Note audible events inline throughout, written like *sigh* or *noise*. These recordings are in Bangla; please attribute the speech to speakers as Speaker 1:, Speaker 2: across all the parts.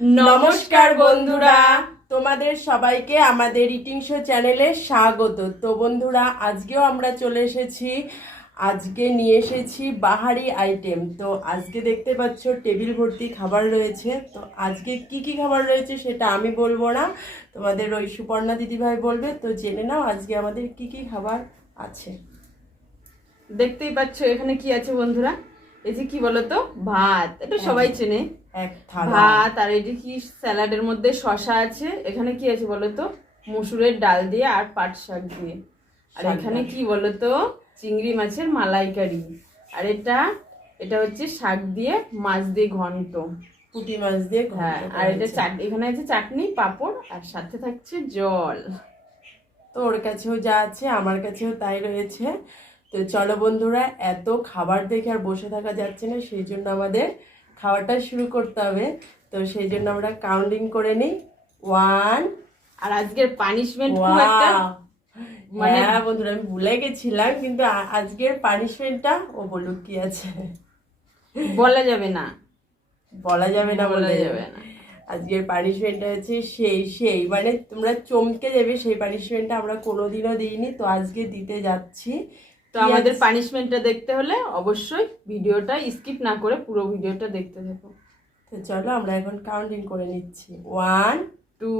Speaker 1: নমস্কার বন্ধুরা। তোমাদের সবাইকে আমাদের ইটিং শো চ্যানেলে স্বাগত। তো বন্ধুরা আজকেও আমরা চলে এসেছি। আজকে নিয়ে এসেছি বাহারি আইটেম তো আজকে দেখতে পাচ্ছ টেবিল ভর্তি খাবার রয়েছে। তো আজকে কি কি খাবার রয়েছে সেটা আমি বলব না। তোমাদের ওই সুপর্ণা দিদিভাই বলবে। তো জেনে নাও আজকে আমাদের কি কি খাবার আছে।
Speaker 2: দেখতেই পাচ্ছ এখানে কি আছে বন্ধুরা? এই যে কি বলতো? ভাত। এটা সবাই চেনে।
Speaker 1: এক থালা
Speaker 2: ভাত আর যে কি স্যালাডের মধ্যে শশা আছে এখানে কি আছে বলতো? মসুরের ডাল দিয়ে আর পাট শাক দিয়ে। আর এখানে কি বলতো? চিংড়ি মাছের মালাইকারি। আর এটা এটা হচ্ছে শাক দিয়ে মাছ দিয়ে ঘন্ট।
Speaker 1: পুঁটি মাছ দিয়ে
Speaker 2: হ্যাঁ আর এটা
Speaker 1: হয়েছে।
Speaker 2: চাট এখানে আছে চাটনি পাঁপড় আর সাথে থাকছে জল।
Speaker 1: তো ওর কাছেও যা আছে আমার কাছেও তাই রয়েছে। তো চলো বন্ধুরা এত খাবার দেখে আর বসে থাকা যাচ্ছে না সেই জন্য আমাদের খাওয়াটা শুরু করতে হবে। তো সেই জন্য আমরা কাউন্টিং করে নিই। ওয়ান
Speaker 2: আর আজকের পানিশমেন্ট মানে-
Speaker 1: হ্যাঁ বন্ধুরা আমি ভুলে গেছিলাম কিন্তু আজকের পানিশমেন্টটা ও বলুক কি আছে?
Speaker 2: বলা যাবে না।
Speaker 1: বলা যাবে না
Speaker 2: বলা যাবে না।
Speaker 1: আজকের পানিশমেন্টটা হচ্ছে সেই সেই মানে তোমরা চমকে যাবে সেই পানিশমেন্টটা আমরা কোনোদিনও দিইনি তো আজকে দিতে যাচ্ছি।
Speaker 2: তো আমাদের পানিশমেন্টটা দেখতে হলে অবশ্যই ভিডিওটা স্কিপ না করে পুরো ভিডিওটা দেখতে থাকো।
Speaker 1: তো চলো আমরা এখন কাউন্টিং করে নিচ্ছি। ওয়ান
Speaker 2: টু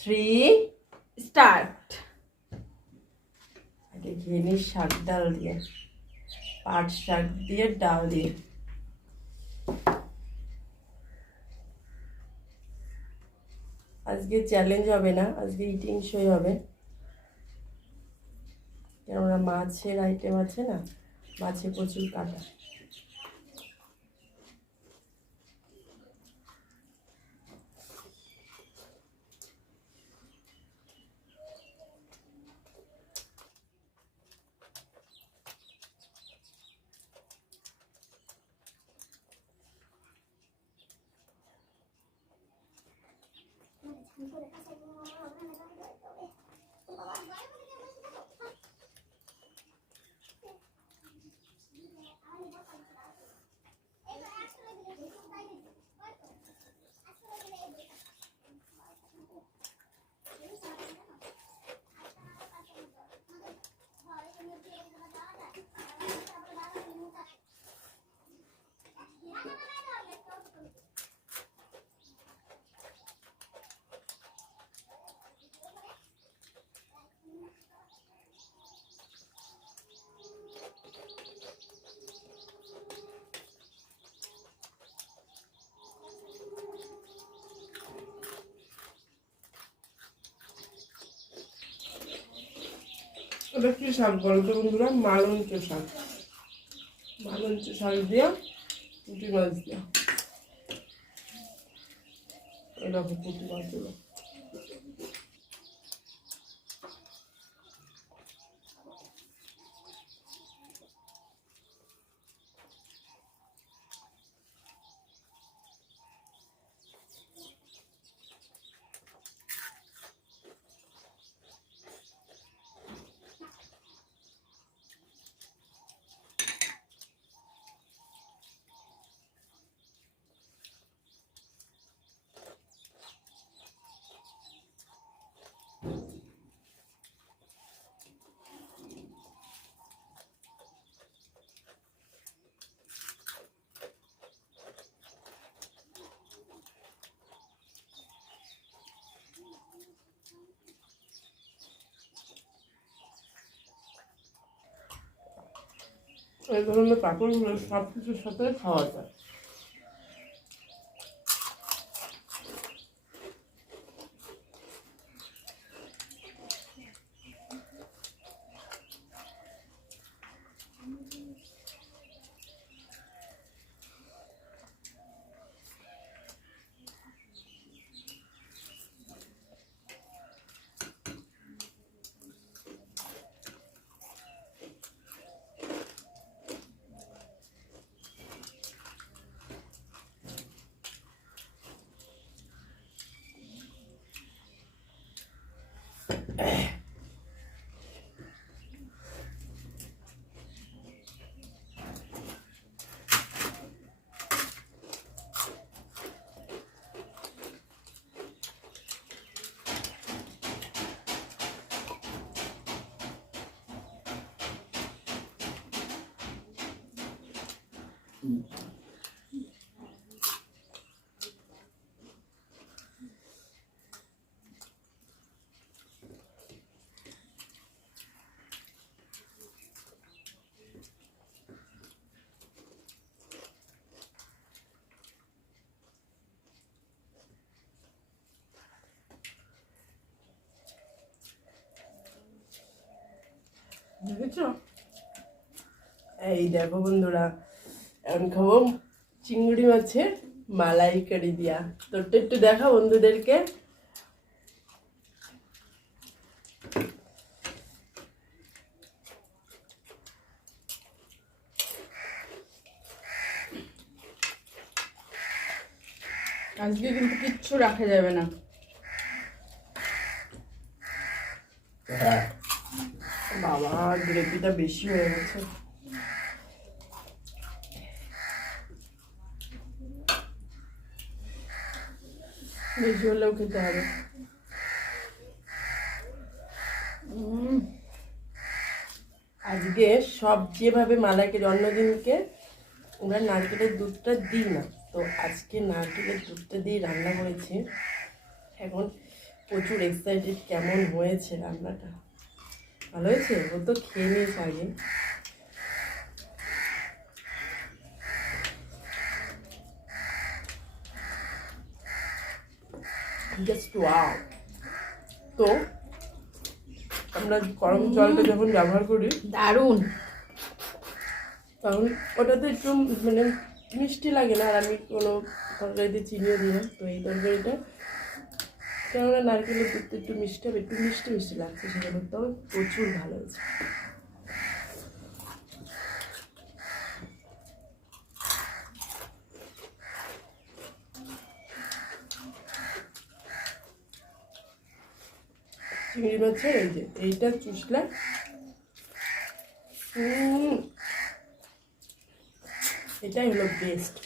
Speaker 1: থ্রি
Speaker 2: স্টার্ট
Speaker 1: আগে খেয়ে নিই শাক ডাল দিয়ে। পাট শাক দিয়ে ডাল দিয়ে। আজকে চ্যালেঞ্জ হবে না আজকে ইটিং শোই হবে। কেননা মাছের আইটেম আছে না? মাছে প্রচুর কাটা। ওটা কি শাক বলতো বন্ধুরা? মালঞ্চ শাক মালঞ্চ শাক দিয়া পুঁটি মাছ দিয়া। এটা পুঁটি মাছ মাছগুলো এই ধরনের কাপড়গুলো সব কিছুর সাথে খাওয়া যায়। 嗯。
Speaker 2: দেখেছ?
Speaker 1: এই দেখো বন্ধুরা এখন খাব চিংড়ি মাছের মালাইকারি দিয়া। তোরটা একটু দেখা বন্ধুদেরকে।
Speaker 2: আজকে কিন্তু কিচ্ছু রাখা যাবে না।
Speaker 1: বাবা গ্রেভিটা বেশি হয়ে গেছে। বেশি হলেও খেতে হবে। আজকে সব যেভাবে মালাইকে জন্মদিনকে ওরা নারকেলের দুধটা দিই না, তো আজকে নারকেলের দুধটা দিয়ে রান্না করেছি। এখন প্রচুর এক্সাইটেড কেমন হয়েছে রান্নাটা। ভালো হয়েছে? ও তো খেয়ে নিয়েছে আগে জাস্ট ওয়াও তো আমরা গরম জলটা যখন ব্যবহার করি
Speaker 2: দারুণ।
Speaker 1: তখন ওটাতে একটু মানে মিষ্টি লাগে না আর আমি কোনো তরকারিতে চিনিও দিই না তো এই তরকারিটা কেননা নারকেলের দুধটা একটু মিষ্টি হবে, একটু মিষ্টি মিষ্টি লাগছে সেজন্য তো প্রচুর ভালো হয়েছে। চিংড়ি মাছের এই যে, এইটা চুষলে এটাই হলো বেস্ট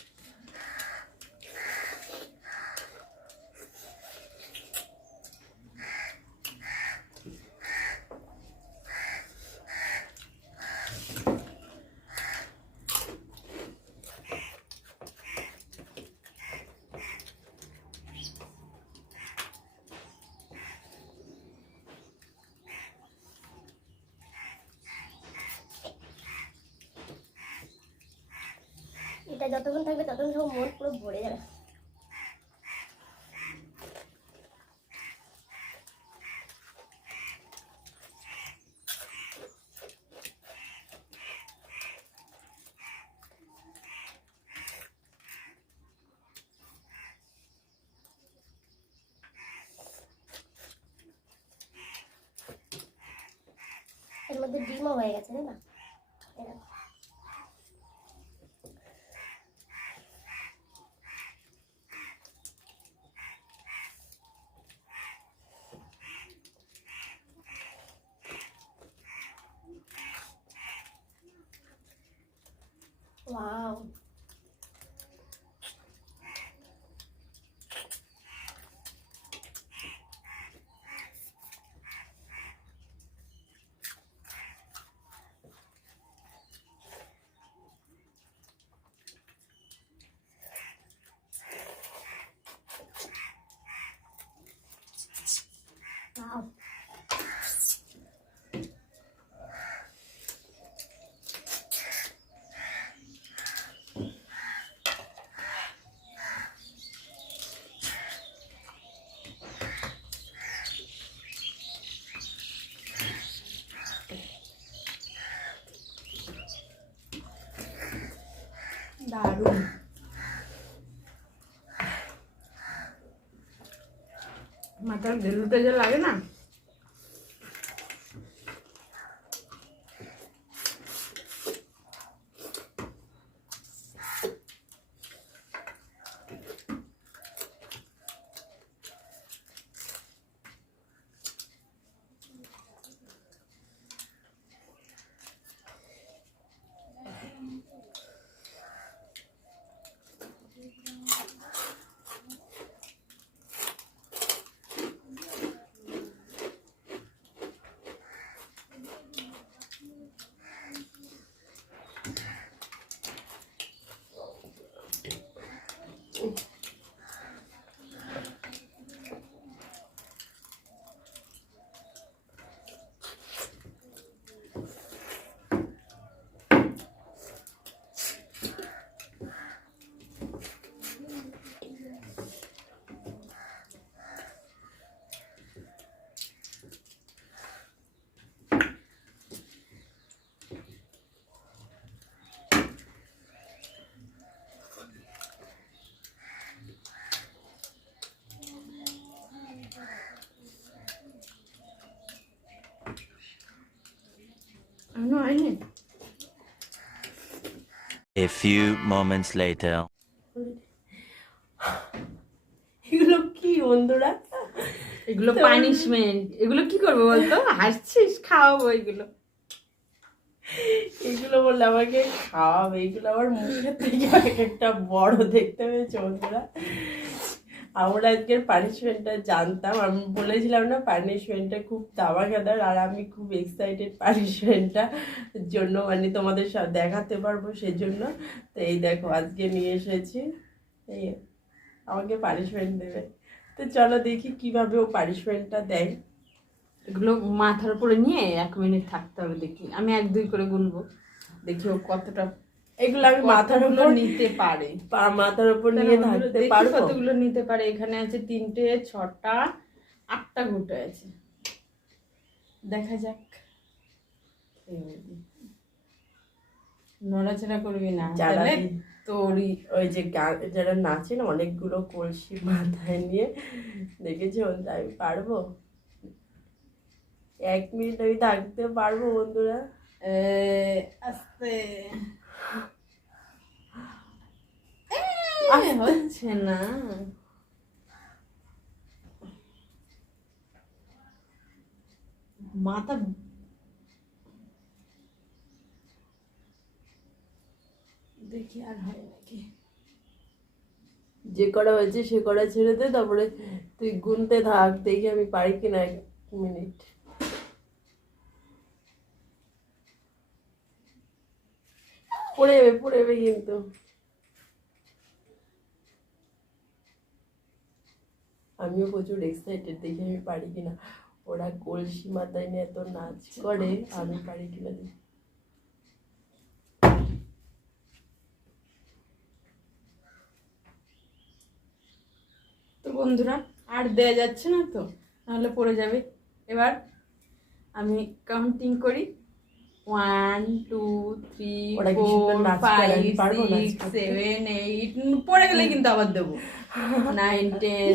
Speaker 3: এটা যতক্ষণ থাকবে ততক্ষণ সব মন পুরো ভরে যাবে। এর মধ্যে ডিমও হয়ে গেছে, তাই না এই দেখো। ওয়াও ওয়াও
Speaker 2: দারুণ। মাথার গেলুতে যে লাগে না হয়নি?
Speaker 4: A few moments later.
Speaker 1: এগুলো কি বন্ধুরা?
Speaker 2: এগুলো পানিশমেন্ট এগুলো কি করব বলতো? হাসছিস খাওয়াবো এগুলো।
Speaker 1: এগুলো বললে আমাকে খাওয়াবে। এগুলো আমার মুখের থেকে এক একটা বড় দেখতে পেয়েছে বন্ধুরা। আমরা আজকের পানিশমেন্টটা জানতাম। আমি বলেছিলাম না পানিশমেন্টটা খুব দামাকাদার আর আমি খুব এক্সাইটেড পানিশমেন্টটা জন্য মানে তোমাদের সাথে দেখাতে পারব সেজন্য। তো এই দেখো, আজকে নিয়ে এসেছি। এই আমাকে পানিশমেন্ট দেবে। তো চলো দেখি কীভাবে ও পানিশমেন্টটা দেয়।
Speaker 2: এগুলো মাথার উপরে নিয়ে এক মিনিট থাকতে হবে দেখি। আমি এক দুই করে গুনবো। দেখি ও কতটা
Speaker 1: এগুলো আমি মাথার উপর
Speaker 2: নিতে পারে?
Speaker 1: মাথার উপর নিয়ে থাকতে পারব?
Speaker 2: কতগুলো নিতে পারে? এখানে আছে তিনটে ছটা আটটা ঘুটে আছে। দেখা যাক। নড়াচড়া করবি না
Speaker 1: যারা
Speaker 2: তাহলে তোরই।
Speaker 1: ওই যে গান যারা নাচে না অনেকগুলো কলসি মাথায় নিয়ে দেখেছি? আমি পারব? এক মিনিট আমি থাকতে পারব বন্ধুরা।
Speaker 2: আস্তে। *gasps* হচ্ছে না। মাথা দেখি আর হয় নাকি।
Speaker 1: যে করা হয়েছে সে করা ছেড়ে দে তারপরে তুই গুনতে থাক দেখি আমি পারি কিনা এক মিনিট। পড়ে যাবে পড়ে যাবে কিন্তু। আমিও প্রচুর এক্সাইটেড দেখি আমি পারি কিনা। ওরা কলসি মাথায় নিয়ে এত নাচ করে আমি পারি কিনা দেখি।
Speaker 2: তো বন্ধুরা আর দেয়া যাচ্ছে না তো? নাহলে পড়ে যাবে। এবার আমি কাউন্টিং করি।
Speaker 1: One
Speaker 2: two
Speaker 1: three four
Speaker 2: five
Speaker 1: six
Speaker 2: seven eight পড়ে গেলে কিন্তু আবার দেবো। নাইন *laughs* টেন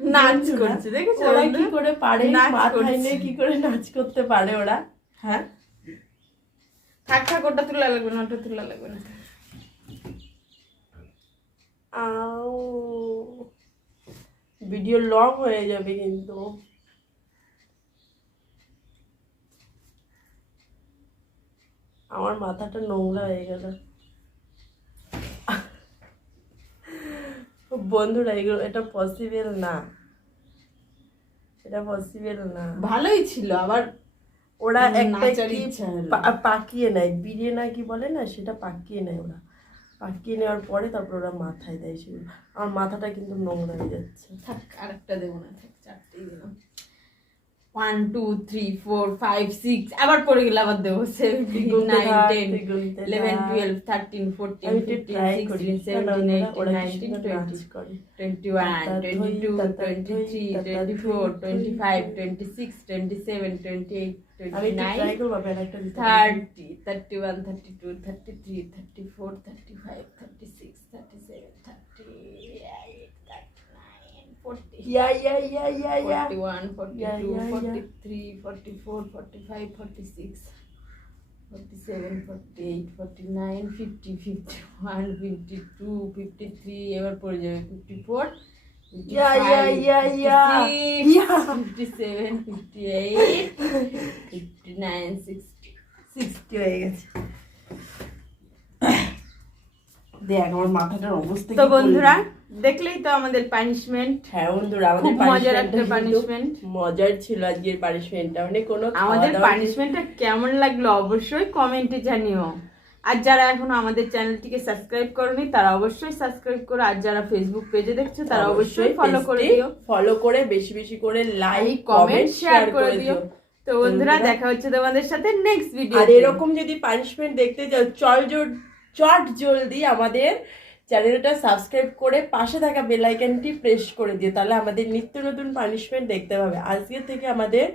Speaker 2: নাচ করছে দেখেছ
Speaker 1: ওরা কি করে পারে?
Speaker 2: নাচ
Speaker 1: মাথায় নিয়ে কি করে নাচ করতে পারে ওরা? হ্যাঁ?
Speaker 2: থাক থাক ওটা তোলা লাগবে না ওটা তোলা লাগবে না।
Speaker 1: আউ ভিডিও লং হয়ে যাবে কিন্তু। আমার মাথাটা নোংরা হয়ে গেল। বন্ধুরা এগুলো এটা পসিবল না। এটা পসিবল না।
Speaker 2: ভালোই ছিল আবার
Speaker 1: ওরা একটা কি পাকিয়ে নেয় বিড়িয়ে না কি বলে না সেটা পাকিয়ে নেয় ওরা। পাকিয়ে নেওয়ার পরে তারপর ওরা মাথায় দেয় সেগুলো। আমার মাথাটা কিন্তু নোংরা হয়ে যাচ্ছে।
Speaker 2: থাক আরেকটা দেবো না থাক চারটেই দিলাম one two three four five six আবার পড়ে গেলে আবার দেবো। Seven
Speaker 1: nine
Speaker 2: ten
Speaker 1: eleven
Speaker 2: twelve
Speaker 1: thirteen
Speaker 2: fourteen
Speaker 1: fifteen
Speaker 2: sixteen seventeen eighteen nineteen twenty one twenty two
Speaker 1: twenty
Speaker 2: three
Speaker 1: twenty
Speaker 2: four
Speaker 1: twenty five twenty six twenty seven
Speaker 2: twenty eight. Thirty thirty one thirty two thirty three thirty four thirty five thirty six thirty seven thirty Nine forty
Speaker 1: yeah, yeah, yeah, yeah, yeah.
Speaker 2: 41, 42,
Speaker 1: Yeah, yeah, yeah.
Speaker 2: 43, 44, 45, 46, 47, 48, 49, 50, 51, 52, 53, এবার পড়ে যাবে 54,
Speaker 1: Yeah, yeah, yeah, yeah.
Speaker 2: 56,
Speaker 1: Yeah.
Speaker 2: 57, 58, 59, 60.
Speaker 1: 60 হয়ে গেছে দেখ আমার মাথাটার অবস্থা
Speaker 2: তো বন্ধুরা দেখলেই তো আমাদের পানিশমেন্ট
Speaker 1: হ্যাঁ বন্ধুরা আমাদের
Speaker 2: মজার একটা
Speaker 1: punishment-টা কিন্তু
Speaker 2: punishment।
Speaker 1: মজার ছিল আজকের পানিশমেন্টটা মানে কোনো
Speaker 2: আমাদের পানিশমেন্টটা কেমন লাগল অবশ্যই কমেন্টে জানিও। আর যারা এখন আমাদের চ্যানেলটিকে সাবস্ক্রাইব করনি তারা অবশ্যই সাবস্ক্রাইব করো। আর যারা ফেসবুক পেজে দেখছ তারা অবশ্যই ফলো করে দিও।
Speaker 1: ফলো করে বেশি বেশি করে লাইক কমেন্ট
Speaker 2: শেয়ার করে দিও। তো বন্ধুরা
Speaker 1: বন্ধুরা,
Speaker 2: দেখা হচ্ছে তোমাদের সাথে নেক্সট ভিডিও
Speaker 1: আর এরকম যদি পানিশমেন্ট দেখতে চাও চল জোর- চট জলদি আমাদের চ্যানেলটা সাবস্ক্রাইব করে পাশে থাকা বেল আইকনটি প্রেস করে দিও, তাহলে আমাদের নিত্য নতুন পানিশমেন্ট দেখতে পাবে। আজকে থেকে আমাদের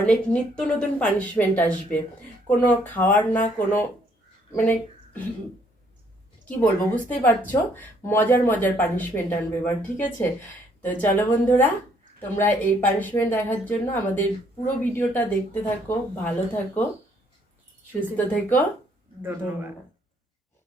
Speaker 1: অনেক নিত্য নতুন পানিশমেন্ট আসবে। কোনো খাওয়ার না, কোনো মানে কি বলব, বুঝতেই পারছ? মজার মজার পানিশমেন্ট আনবে এবার, ঠিক আছে? তো চলো বন্ধুরা, তোমরা এই পানিশমেন্ট দেখার জন্য আমাদের পুরো ভিডিওটা দেখতে থাকো, ভালো থাকো, সুস্থ থেকো।
Speaker 2: ধন্যবাদ।